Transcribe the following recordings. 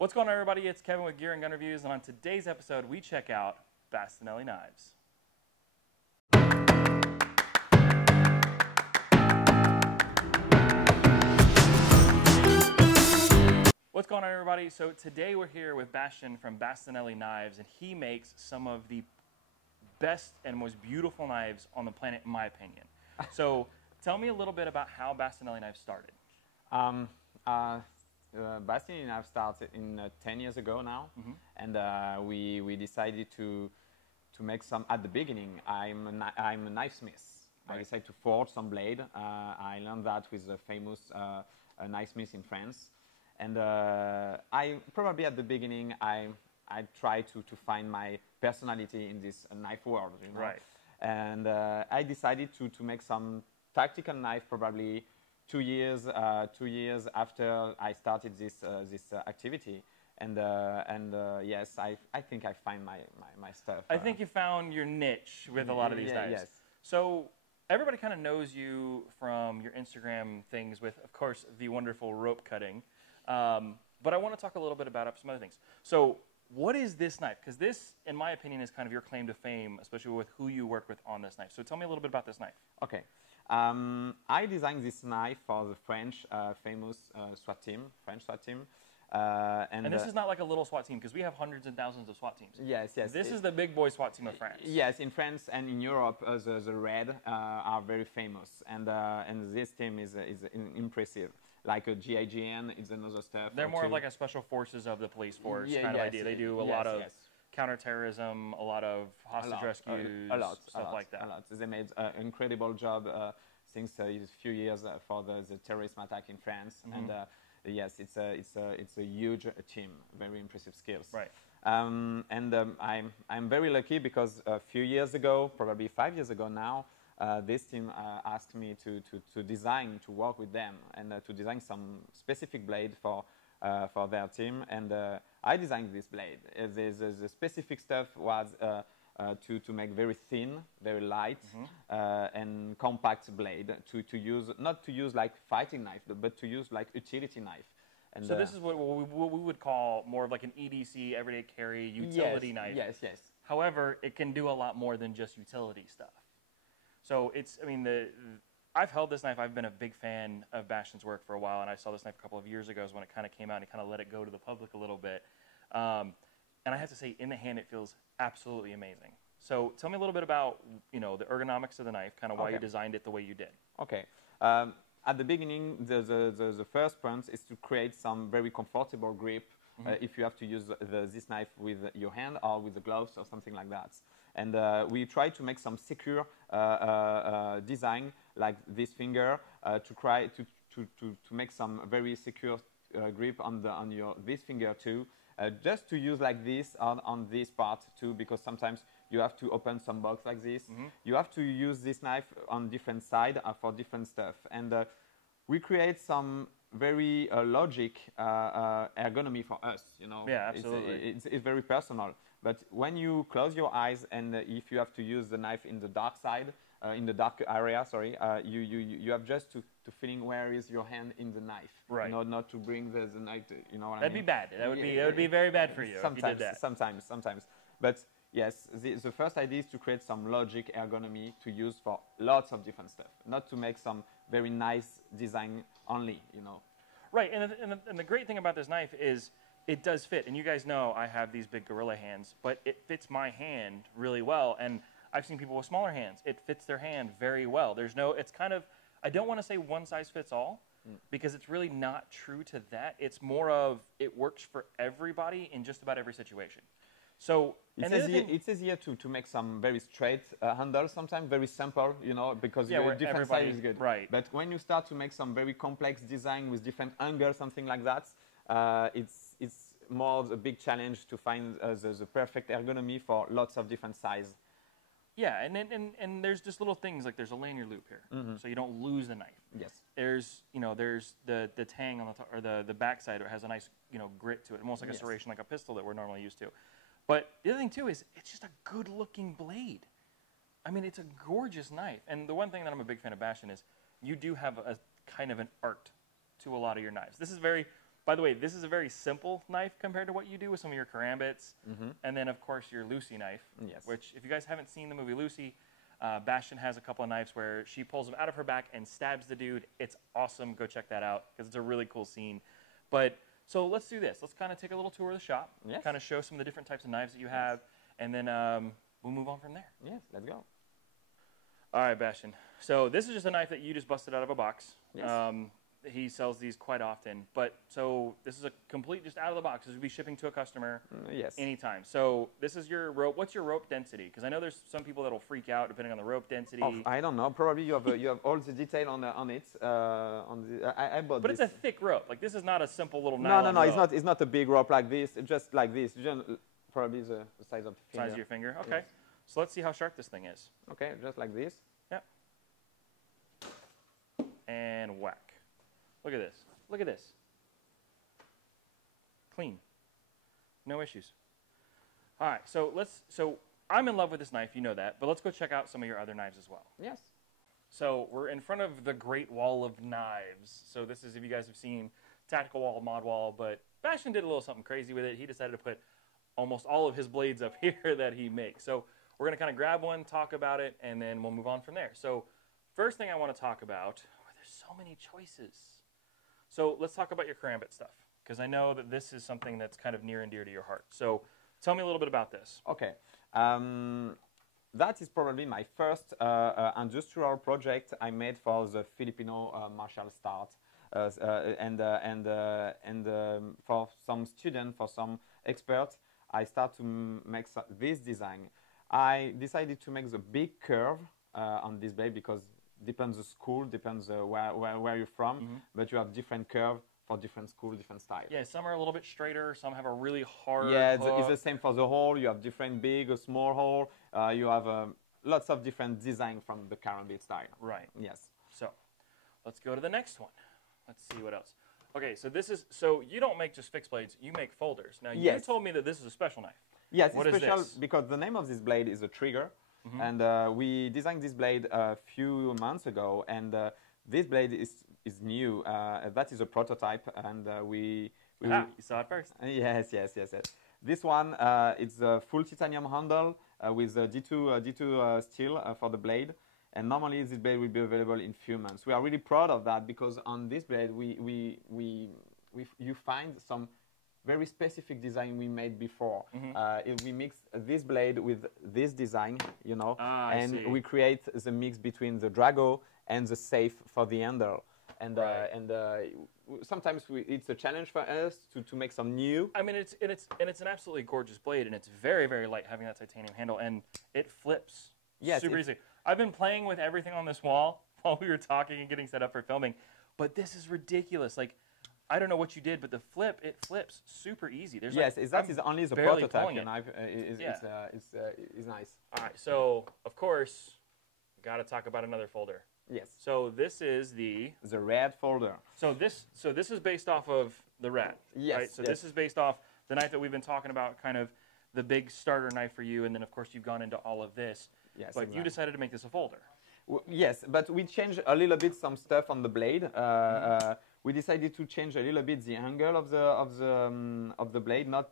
What's going on, everybody? It's Kevin with Gear and Gun Reviews, and on today's episode, we check out Bastinelli knives. What's going on, everybody? So today we're here with Bastien from Bastinelli Knives, and he makes some of the best and most beautiful knives on the planet, in my opinion. So tell me a little bit about how Bastinelli Knives started. Bastinelli Knife started in 10 years ago now, and we decided to make some. At the beginning, I'm a knife smith. Right. I decided to forge some blade. I learned that with a famous knife smith in France, and I probably at the beginning I tried to find my personality in this knife world, you know? Right. And I decided to make some tactical knife probably 2 years after I started this activity, and yes, I think I find my stuff. I think you found your niche with a lot of these knives. Yes. So everybody kind of knows you from your Instagram things with, of course, the wonderful rope cutting. But I want to talk a little bit about some other things. So what is this knife? Because this, in my opinion, is kind of your claim to fame, especially with who you work with on this knife. So tell me a little bit about this knife. Okay. I designed this knife for the French famous French SWAT team. And this is not like a little SWAT team, because we have hundreds and thousands of SWAT teams. Yes. This is the big boy SWAT team of France. Yes, in France and in Europe, the Red are very famous, and this team is impressive. Like a GIGN, it's another stuff. They're more of like a special forces of the police force kind of idea. They do a lot of counterterrorism, a lot of hostage rescues, stuff like that. A lot. They made an incredible job since a few years for the terrorist attack in France, and yes, it's a huge team, very impressive skills. Right. I'm very lucky because a few years ago, probably 5 years ago now, this team asked me to design, to work with them, and to design some specific blade for their team, and I designed this blade. The specific stuff was to make very thin, very light, and compact blade. To use, not to use like fighting knife, but to use like utility knife. And so this is what we would call more of like an EDC, everyday carry, utility knife. Yes. However, it can do a lot more than just utility stuff. So it's, I mean, I've held this knife. I've been a big fan of Bastien's work for a while, and I saw this knife a couple of years ago when it kind of came out and kind of let it go to the public a little bit. And I have to say, in the hand, it feels absolutely amazing. So tell me a little bit about, the ergonomics of the knife, kind of why you designed it the way you did. Okay. At the beginning, the first point is to create some very comfortable grip if you have to use this knife with your hand or with the gloves or something like that. And we try to make some secure design, like this finger, to try to make some very secure grip on this finger too. Just to use like this on this part too, because sometimes you have to open some box like this. You have to use this knife on different side for different stuff. And we create some very logic ergonomy for us, Yeah, absolutely. It's very personal. But when you close your eyes and if you have to use the knife in the dark side, in the dark area, sorry, you have just to feeling where is your hand in the knife. Right. Not to bring the knife, what I mean? That'd be bad. That would be very bad for you if you did that. Sometimes. But yes, the first idea is to create some logic ergonomy to use for lots of different stuff, not to make some very nice design only, Right, and the great thing about this knife is it does fit. And you guys know I have these big gorilla hands, but it fits my hand really well. And I've seen people with smaller hands. It fits their hand very well. It's kind of, I don't want to say one size fits all, because it's really not true to that. It's more of, it works for everybody in just about every situation. So it's easier to make some very straight handles sometimes, very simple, because different size is good. Right. But when you start to make some very complex design with different angles, something like that, it's more a big challenge to find the perfect ergonomy for lots of different sizes. Yeah, and there's just little things like there's a lanyard loop here, so you don't lose the knife. Yes. There's the tang on the top, or the backside, has a nice grit to it, almost like a serration, like a pistol that we're normally used to. But the other thing too is it's just a good looking blade. I mean, it's a gorgeous knife. And the one thing that I'm a big fan of Bastien is you do have a kind of an art to a lot of your knives. This is very By the way, this is a very simple knife compared to what you do with some of your karambits. And then, of course, your Lucy knife, which, if you guys haven't seen the movie Lucy, Bastien has a couple of knives where she pulls them out of her back and stabs the dude. It's awesome. Go check that out because it's a really cool scene. But so let's do this. Let's kind of take a little tour of the shop, kind of show some of the different types of knives that you have, and then we'll move on from there. Yes, let's go. All right, Bastien. So this is just a knife that you just busted out of a box. Yes. He sells these quite often. But so this is a complete just out of the box. This would be shipping to a customer anytime. So this is your rope. What's your rope density? Because I know there's some people that'll freak out depending on the rope density. Oh, I don't know. Probably you have all the detail on it. I bought but this. It's a thick rope. Like this is not a simple little nylon No. rope. It's not a big rope like this. It's just like this. Probably the size of the finger. Size of your finger. Okay. Yes. So let's see how sharp this thing is. Okay, just like this. Yep. And whack. Look at this. Look at this. Clean. No issues. All right, so I'm in love with this knife, you know that, but let's go check out some of your other knives as well. Yes. So we're in front of the Great Wall of Knives. So this is, if you guys have seen Tactical Wall, Mod Wall, but Bastien did a little something crazy with it. He decided to put almost all of his blades up here that he makes. So we're going to kind of grab one, talk about it, and then we'll move on from there. So first thing I want to talk about, there's so many choices. So let's talk about your karambit stuff, because I know that this is something that's kind of near and dear to your heart. So tell me a little bit about this. Okay. That is probably my first industrial project I made for the Filipino martial art, and for some students, for some experts, I start to make this design. I decided to make the big curve on this blade because depends the school, depends where you're from, but you have different curve for different school, different style. Yeah, some are a little bit straighter, some have a really hard it's the same for the hole. You have different big or small hole. You have lots of different design from the karambit style. Right. Yes. So let's go to the next one. Let's see what else. Okay, so you don't make just fixed blades, you make folders. Now you told me that this is a special knife. Yes, what it's special is this? Because the name of this blade is a trigger. And we designed this blade a few months ago, and this blade is new. That is a prototype, and you saw it first. Yes. This one, it's a full titanium handle with a D2 steel for the blade, and normally this blade will be available in few months. We are really proud of that because on this blade you find some very specific design we made before. We mixed this blade with this design, and we create the mix between the Drago and the safe for the handle. And sometimes it's a challenge for us to make some new. I mean, it's an absolutely gorgeous blade, and it's very, very light having that titanium handle, and it flips super easy. I've been playing with everything on this wall while we were talking and getting set up for filming, but this is ridiculous. Like, I don't know what you did, but it flips super easy. There's that is only the prototype knife. It's nice. All right, so of course, got to talk about another folder. Yes. So this is the red folder. So this is based off of the red. Yes. Right? So this is based off the knife that we've been talking about, kind of the big starter knife for you, and then of course you've gone into all of this. Yes. But you decided to make this a folder. Yes, but we changed a little bit some stuff on the blade. We decided to change a little bit the angle of the blade, not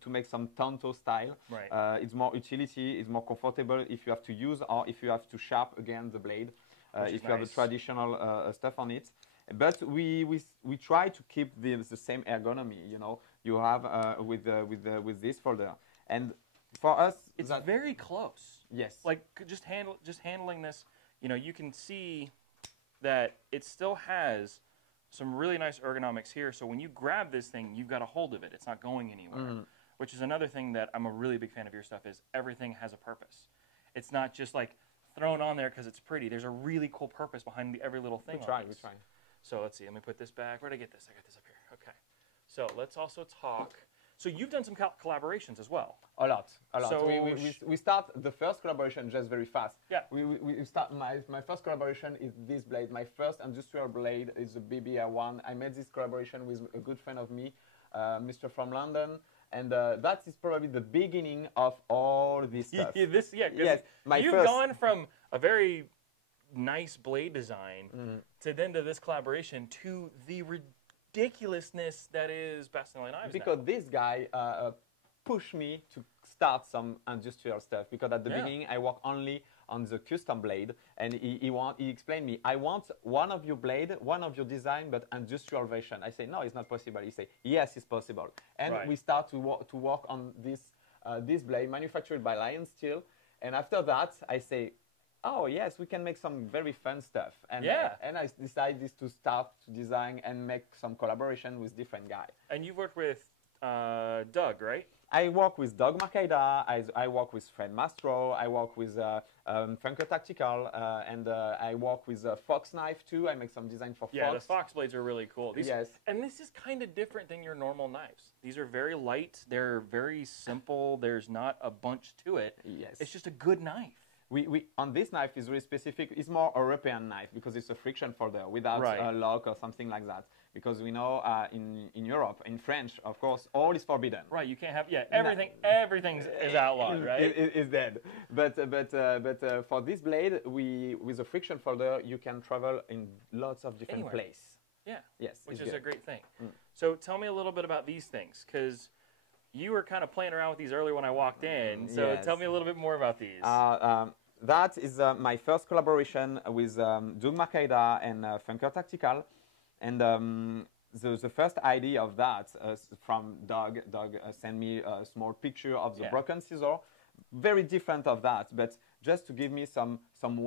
to make some tanto style. Right. It's more utility. It's more comfortable if you have to use or if you have to sharp again the blade. If you have a traditional stuff on it. But we try to keep the same ergonomy. You have with this folder. And for us, it's very close. Yes. Like just handling this, you can see that it still has some really nice ergonomics here. So when you grab this thing, you've got a hold of it. It's not going anywhere. Which is another thing that I'm a really big fan of your stuff is everything has a purpose. It's not just like thrown on there because it's pretty. There's a really cool purpose behind every little thing. We try. So let's see. Let me put this back. Where'd I get this? I got this up here. Okay. So let's also talk. So you've done some collaborations as well. A lot. So we start the first collaboration just very fast. Yeah. We start my first collaboration is this blade. My first industrial blade is the BBR1. I made this collaboration with a good friend of me, Mr. from London, and that is probably the beginning of all this stuff. Yes. You've gone from a very nice blade design to this collaboration to the ridiculousness that is Bastinelli knives because now. this guy pushed me to start some industrial stuff, because at the beginning I work only on the custom blade, and he explained me, I want one of your blade, one of your design, but industrial version. I say, no, it's not possible. He say, yes, it's possible. And we start to work on this blade manufactured by Lion Steel. And after that, I say, oh yes, we can make some very fun stuff. And and I decided to start to design and make some collaboration with different guys. And you worked with Doug, right? I work with Doug Makeda, I work with Fred Mastro, I work with Funker Tactical, and I work with Fox Knife too. I make some design for Fox. Yeah, the Fox blades are really cool. These, yes. And this is kind of different than your normal knives. These are very light, they're very simple, there's not a bunch to it. Yes. It's just a good knife. We on this knife is really specific. It's more European knife because it's a friction folder without a lock or something like that. Because we know in Europe, in French, of course, all is forbidden. Right, you can't have everything is outlawed, right? It's dead. But for this blade, with a friction folder, you can travel in lots of different places. Yeah. Yes. Which is a great thing. So tell me a little bit about these things, because you were kind of playing around with these earlier when I walked in. So tell me a little bit more about these. That is my first collaboration with Doug Makeda and Funker Tactical. And the first idea of that from Doug. Doug sent me a small picture of the broken scissor. Very different of that, but just to give me some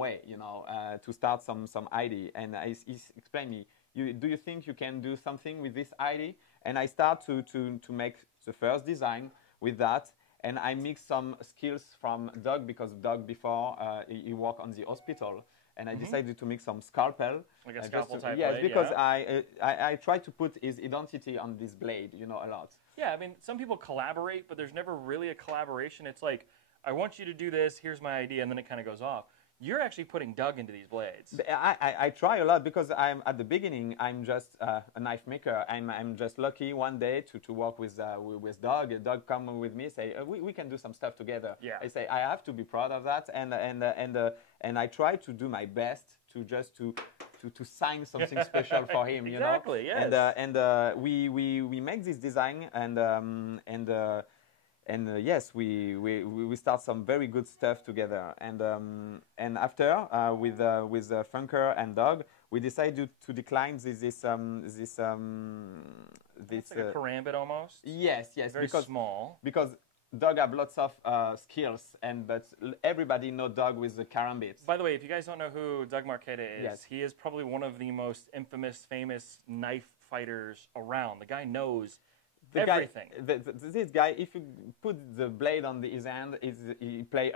way, you know, to start some idea. And he explained me, do you think you can do something with this idea? And I start to make the first design with that. And I mix some skills from Doug, because Doug before he worked on the hospital. And I decided to make some scalpel. Like a scalpel type yes, blade, because I try to put his identity on this blade, you know, a lot. Yeah, I mean, some people collaborate, but there's never really a collaboration. It's like, I want you to do this, here's my idea, and then it kind of goes off. You're actually putting Doug into these blades. I try a lot, because I'm at the beginning, I'm just a knife maker. I'm just lucky one day to work with Doug. Doug come with me, say we can do some stuff together. Yeah. I say I have to be proud of that, and I try to do my best to sign something special for him. You know. Exactly. Yes. And we make this design and yes, we start some very good stuff together. And after with Funker and Doug, we decided to decline this it's like a karambit almost. Yes, very small. Because Doug have lots of skills, but everybody know Doug with the karambits. By the way, if you guys don't know who Doug Marqueta is, he is probably one of the most infamous, famous knife fighters around. The guy knows everything. This guy, if you put the blade on his hand, he play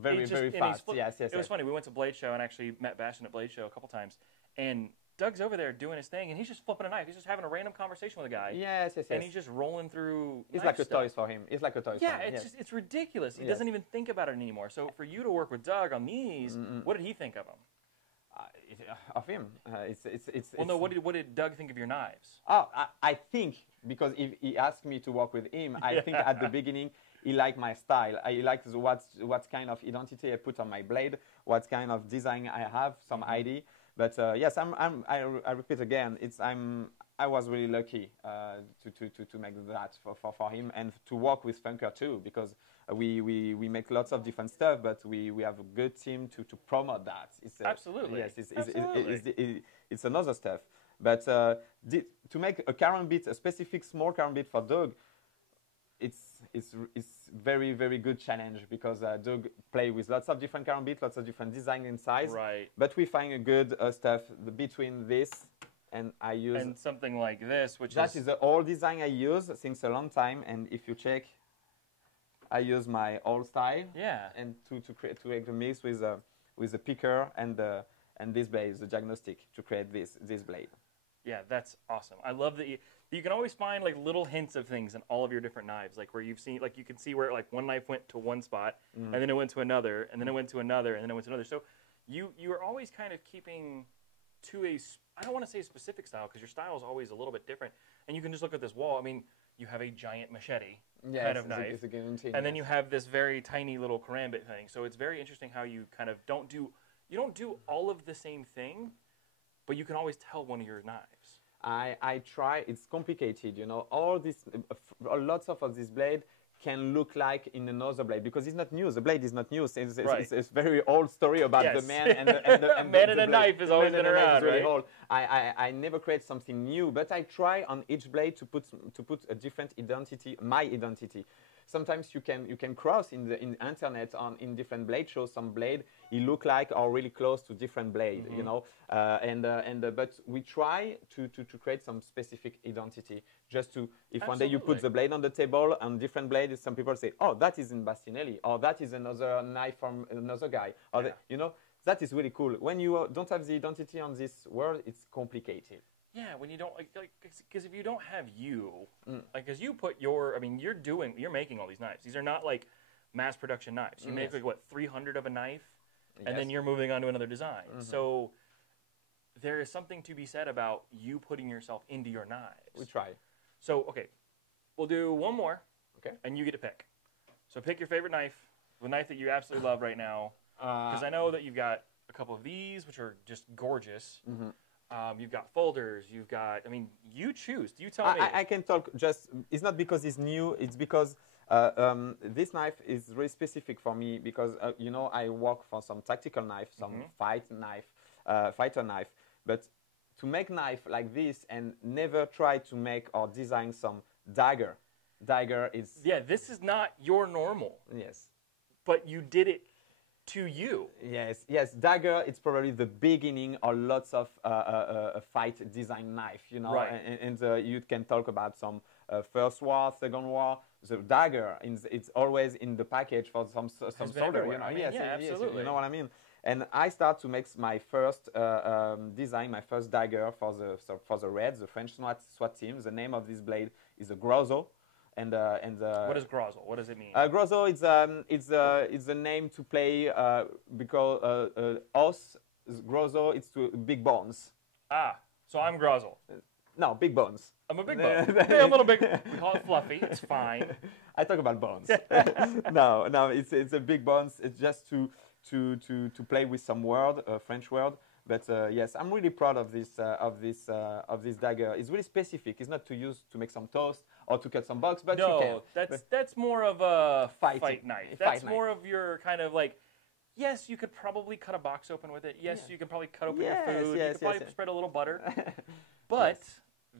very fast. Yes. It was funny. We went to Blade Show and actually met Bastien at Blade Show a couple times, and Doug's over there doing his thing, and he's just flipping a knife. He's just having a random conversation with a guy. Yes. And he's just rolling through. It's like a toy for him. It's like a toy. Yeah, it's ridiculous. He doesn't even think about it anymore. So for you to work with Doug on these, what did he think of them? Of him, Well, no. What did Doug think of your knives? Oh, I think, because if he asked me to work with him, I think at the beginning he liked my style. He liked what kind of identity I put on my blade, what kind of design I have, some idea. But yes, I repeat again, I was really lucky to make that for him, and to work with Funker too, because we make lots of different stuff, but we have a good team to promote that. Absolutely. Yes, it's another stuff. But to make a karambit, a specific small karambit for Doug, it's very, very good challenge, because Doug play with lots of different karambit, lots of different design and size. Right. But we find a good stuff between this, and I use... And something like this, which that is the old design I use since a long time, and if you check, I use my old style. Yeah. And to make the mix with the picker and this blade, the diagnostic, to create this blade. Yeah, that's awesome. I love that you can always find like little hints of things in all of your different knives, like where you've seen, like you can see where like one knife went to one spot, and then it went to another, and then it went to another, and then it went to another. So you are always kind of keeping to I don't want to say a specific style, because your style is always a little bit different. And you can just look at this wall. I mean, you have a giant machete kind of knife, and then you have this very tiny little karambit thing. So it's very interesting how you kind of you don't do all of the same thing, but you can always tell one of your knives. I try. It's complicated, you know. All this, lots of this blade can look like in another blade because it's not new. The blade is not new. It's a very old story about the man and the man and the a blade. knife has always been around, really right? old. I never create something new, but I try on each blade to put a different identity, my identity. Sometimes you can cross in the internet in different blade shows. Some blade it look like are really close to different blade, you know. But we try to create some specific identity. Just to if one day you put the blade on the table and different blade, some people say, oh, that is in Bastinelli, or that is another knife from another guy, or you know. That is really cool. When you don't have the identity on this world, it's complicated. Yeah, when you don't because if you don't have you, like, because you put your, I mean, you're making all these knives. These are not like mass production knives. You make like what 300 of a knife, and then you're moving on to another design. So there is something to be said about you putting yourself into your knives. We try. So okay, we'll do one more. Okay. And you get to pick. So pick your favorite knife, the knife that you absolutely love right now, because I know that you've got a couple of these which are just gorgeous. You've got folders. You've got. I mean, you choose. You tell me. I can talk. Just it's not because it's new. It's because this knife is really specific for me because you know I work for some tactical knife, some fighter knife. But to make knife like this and never try to make or design some dagger. Dagger is this is not your normal. Yes. But you did it. To you. Yes. Dagger, it's probably the beginning of lots of fight design knife, you know. Right. And you can talk about some First War, Second War. The dagger, it's always in the package for some soldier, you know. I mean, absolutely. You know what I mean. And I start to make my first design, my first dagger for the Reds, the French SWAT team. The name of this blade is a Grosso. What is Grosso? What does it mean? Grosso it's a name to play because us Grosso it's to big bones. Ah, so I'm Grosso. No, big bones. I'm a big bone. Okay, I'm a little big. We call it fluffy. It's fine. I talk about bones. No, it's a big bones. It's just to play with some word, French word. But yes, I'm really proud of this dagger. It's really specific. It's not to use to make some toast or to cut some bugs, but you can. That's more of a fight knife. That's Fight more knife. of your kind of like. Yes, you could probably cut a box open with it. Yes, you can probably cut open your food. You could probably spread a little butter. But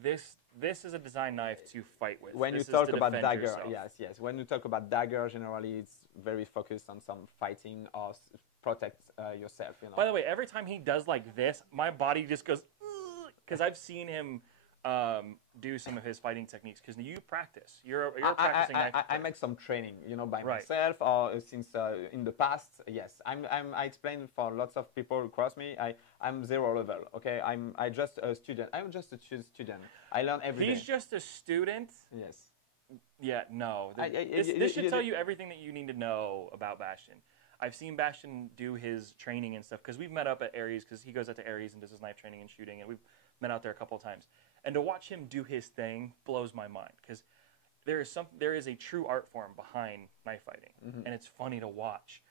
this is a design knife to fight with. When you talk about dagger, yes. When you talk about dagger, generally it's very focused on some fighting or protect yourself. You know. By the way, every time he does like this, my body just goes because I've seen him do some of his fighting techniques because you practice. You're practicing. I make some training, you know, by myself or since in the past. Yes, I explain for lots of people who cross me. I'm 0 level. Okay, I'm just a student. I'm just a student. I learn every day. He's just a student. Yes. Yeah. No. This should tell you everything that you need to know about Bastien. I've seen Bastien do his training and stuff because we've met up at Aries because he goes out to Aries and does his knife training and shooting, and we've met out there a couple of times. And to watch him do his thing blows my mind because there is a true art form behind knife fighting, and it's funny to watch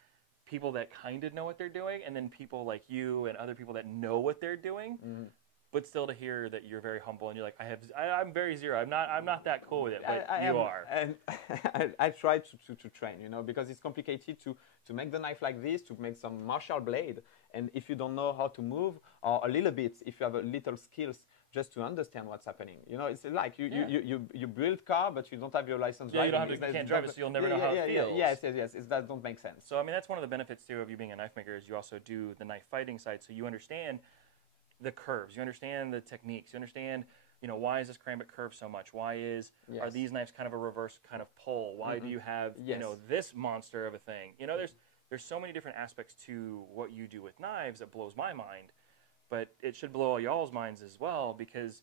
people that kind of know what they're doing, and then people like you and other people that know what they're doing, but still to hear that you're very humble and you're like, I'm very zero. I'm not that cool with it, but you are. And I try to train, you know, because it's complicated to make the knife like this, to make some martial blade, and if you don't know how to move or a little bit, if you have a little skills. Just to understand what's happening, you know, it's like you build car, but you don't have your license. Yeah, you can't drive it, so you'll never know how it feels. Yes, that don't make sense. So I mean, that's one of the benefits too of you being a knife maker is you also do the knife fighting side, so you understand the curves, you understand the techniques, you understand, you know, why is this karambit curved so much? Why are these knives kind of a reverse kind of pull? Why do you have you know this monster of a thing? You know, there's so many different aspects to what you do with knives that blows my mind. But it should blow all y'all's minds as well because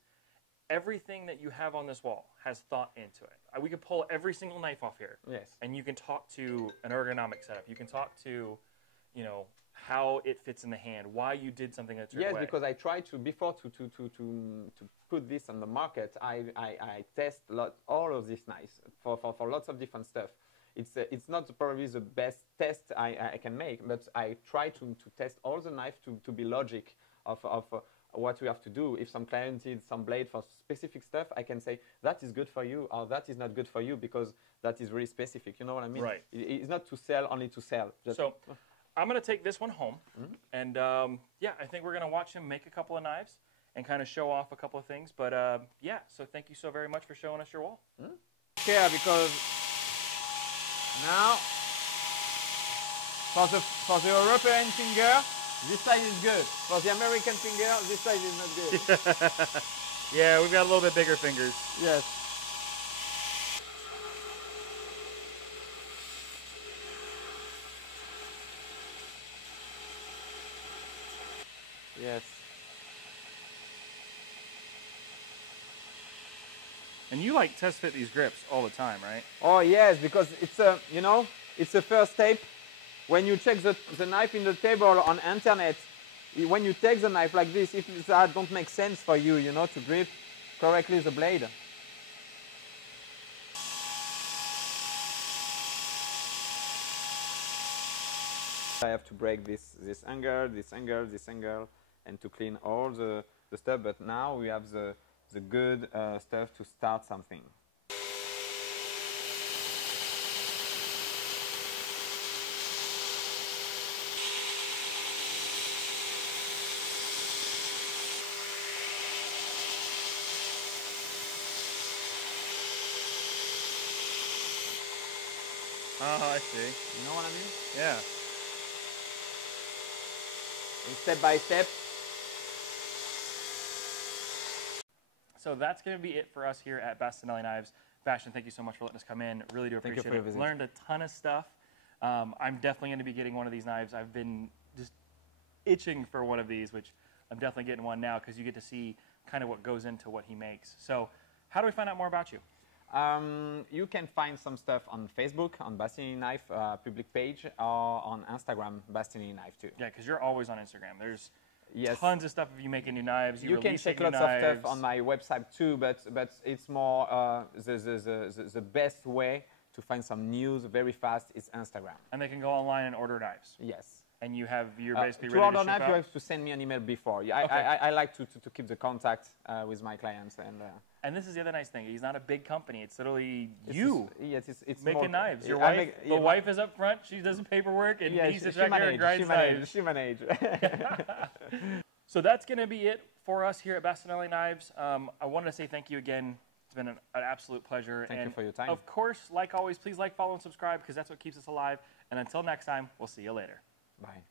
everything that you have on this wall has thought into it. We could pull every single knife off here. Yes. And you can talk to an ergonomic setup. You can talk to, you know, how it fits in the hand, why you did something a certain way. Yes, because I try to, before to put this on the market, I test all of these knives for lots of different stuff. It's not probably the best test I can make, but I try to test all the knives to be logic of what we have to do. If some client needs some blade for specific stuff, I can say that is good for you or that is not good for you because that is really specific. You know what I mean? Right. It's not to sell only to sell. So I'm going to take this one home. And yeah, I think we're going to watch him make a couple of knives and kind of show off a couple of things. But yeah, so thank you so very much for showing us your wall. Yeah, because now for the European finger, this side is good. For the American finger, this side is not good. Yeah, we've got a little bit bigger fingers. Yes. Yes. And you like test fit these grips all the time, right? Oh yes, because it's a, you know, it's the first step. When you check the knife in the table on internet, when you take the knife like this, if that don't make sense for you, you know, to grip correctly the blade. I have to break this angle, this angle, this angle, and to clean all the stuff. But now we have the good stuff to start something. Oh, I see. You know what I mean? Yeah. And step by step. So that's going to be it for us here at Bastinelli Knives. Bastien, thank you so much for letting us come in. Really do Thank you appreciate for your it. visit. Learned a ton of stuff. I'm definitely going to be getting one of these knives. I've been just itching for one of these, which I'm definitely getting one now because you get to see kind of what goes into what he makes. So how do we find out more about you? You can find some stuff on Facebook, on Bastinelli Knife public page, or on Instagram, Bastinelli Knife too. Yeah, because you're always on Instagram. There's Yes. tons of stuff of you making new knives. You can check lots of stuff on my website too, but it's more the best way to find some news very fast is Instagram. And they can go online and order knives. Yes. And you're basically to ready order to ship knife, out? you have to send me an email before. Okay. I like to keep the contact with my clients. And this is the other nice thing. He's not a big company. It's literally you Yes, it's making more, knives. Your I wife, make- the wife is up front. She does the paperwork, and Yeah, he sits back there and grinds knives. She manage. So that's going to be it for us here at Bastinelli Knives. I wanted to say thank you again. It's been an absolute pleasure. Thank you for your time. Of course, like always, please like, follow, and subscribe because that's what keeps us alive. And until next time, we'll see you later. Bye.